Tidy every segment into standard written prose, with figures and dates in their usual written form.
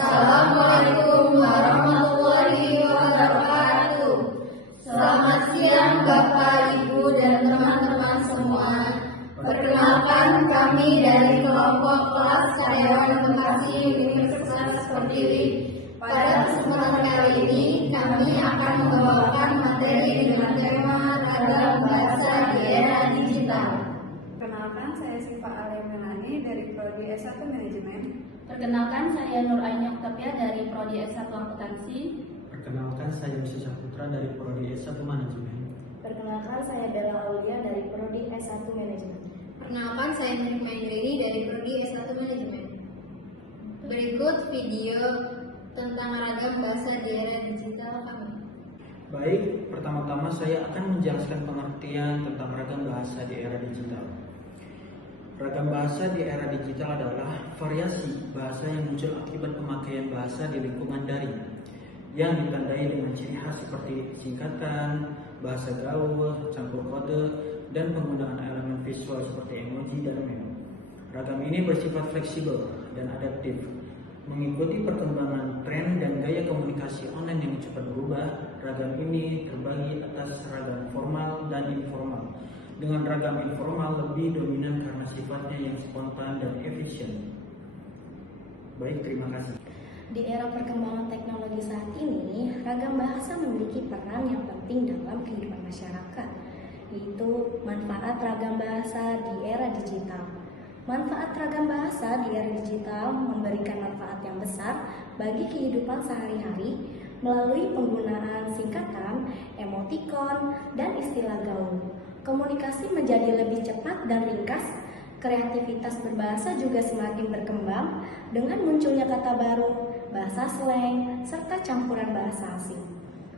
Assalamualaikum warahmatullahi wabarakatuh. Selamat siang Bapak, Ibu, dan teman-teman semua. Perkenalkan, kami dari kelompok kelas karyawan Bekasi Universitas Pertiwi. Pada kesempatan kali ini, kami akan membawakan materi dengan tema ragam bahasa di era digital. Perkenalkan, saya Siva Alia Melani dari Prodi S1 Manajemen. Perkenalkan, saya Nur Aini Oktavia dari Prodi S1 Akuntansi. Perkenalkan, saya Yusuf Saputra dari Prodi S1 Manajemen. Perkenalkan, saya Bella Aulia dari Prodi S1 Manajemen. Perkenalkan, saya Nurima Indri dari Prodi S1 Manajemen. Berikut video tentang ragam bahasa di era digital kami. Baik, pertama-tama saya akan menjelaskan pengertian tentang ragam bahasa di era digital. Ragam bahasa di era digital adalah variasi bahasa yang muncul akibat pemakaian bahasa di lingkungan daring yang ditandai dengan ciri khas seperti singkatan, bahasa gaul, campur kode, dan penggunaan elemen visual seperti emoji dan meme. Ragam ini bersifat fleksibel dan adaptif, mengikuti perkembangan tren dan gaya komunikasi online yang cepat berubah. Ragam ini terbagi atas ragam formal dan informal. Dengan ragam informal lebih dominan karena sifatnya yang spontan dan efisien. Baik, terima kasih. Di era perkembangan teknologi saat ini, ragam bahasa memiliki peran yang penting dalam kehidupan masyarakat, yaitu manfaat ragam bahasa di era digital. Manfaat ragam bahasa di era digital memberikan manfaat yang besar bagi kehidupan sehari-hari melalui penggunaan singkatan, emotikon, dan istilah gaul. Komunikasi menjadi lebih cepat dan ringkas. Kreativitas berbahasa juga semakin berkembang dengan munculnya kata baru, bahasa slang, serta campuran bahasa asing.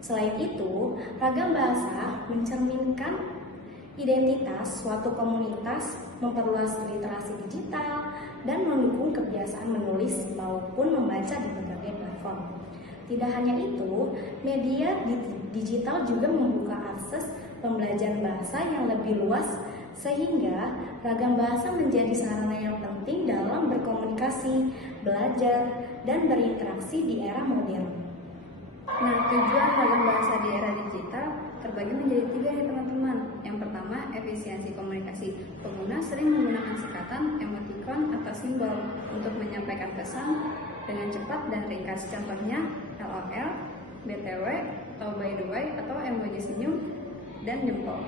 Selain itu, ragam bahasa mencerminkan identitas suatu komunitas, memperluas literasi digital, dan mendukung kebiasaan menulis maupun membaca di berbagai platform. Tidak hanya itu, media digital juga membuka akses pembelajaran bahasa yang lebih luas, sehingga ragam bahasa menjadi sarana yang penting dalam berkomunikasi, belajar, dan berinteraksi di era modern. Nah, tujuan ragam bahasa di era digital terbagi menjadi 3 ya teman-teman. Yang pertama, efisiensi komunikasi. Pengguna sering menggunakan singkatan, emotikon, atau simbol untuk menyampaikan pesan dengan cepat dan ringkas. Contohnya LOL, BTW, atau by the way, atau emoji senyum dan jempol.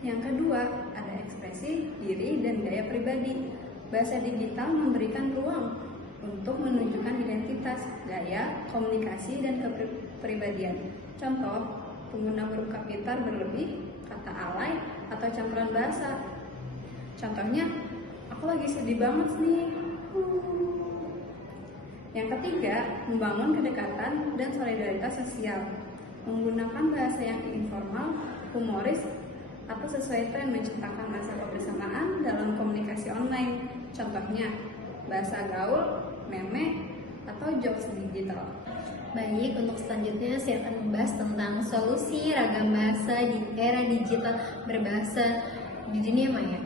Yang kedua, ada ekspresi diri dan gaya pribadi. Bahasa digital memberikan ruang untuk menunjukkan identitas, gaya, komunikasi, dan kepribadian. Contoh, pengguna huruf kapital berlebih, kata alay, atau campuran bahasa. Contohnya, aku lagi sedih banget nih. Yang ketiga, membangun kedekatan dan solidaritas sosial. Menggunakan bahasa yang informal, humoris, atau sesuai tren menciptakan rasa kebersamaan dalam komunikasi online. Contohnya, bahasa gaul, meme, atau jokes digital. Baik, untuk selanjutnya saya akan membahas tentang solusi ragam bahasa di era digital berbahasa di dunia maya.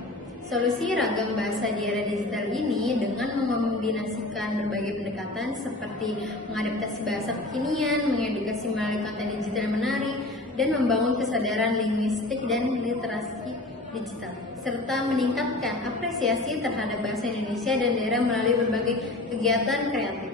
Solusi ragam bahasa di era digital ini dengan mengombinasikan berbagai pendekatan seperti mengadaptasi bahasa kekinian, mengedukasi melalui konten digital yang menarik, dan membangun kesadaran linguistik dan literasi digital, serta meningkatkan apresiasi terhadap bahasa Indonesia dan daerah melalui berbagai kegiatan kreatif.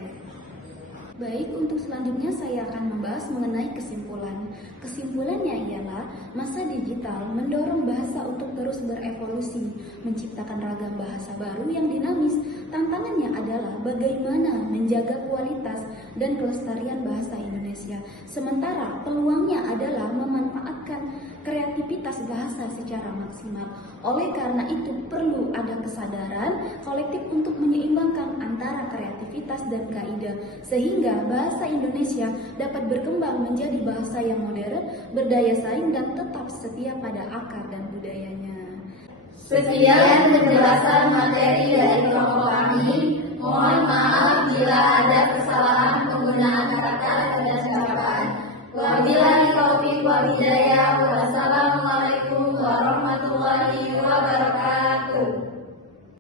Baik, untuk selanjutnya saya akan membahas mengenai kesimpulan. Kesimpulannya ialah masa digital mendorong bahasa untuk terus berevolusi, menciptakan ragam bahasa baru yang dinamis. Tantangannya adalah bagaimana menjaga kualitas dan kelestarian bahasa Indonesia. Sementara peluangnya adalah memanfaatkan kreativitas bahasa secara maksimal. Oleh karena itu perlu ada kesadaran kolektif untuk menyeimbangkan antara kreativitas dan kaidah, sehingga bahasa Indonesia dapat berkembang menjadi bahasa yang modern, berdaya saing, dan tetap setia pada akar dan budayanya. Sekian penjelasan materi dari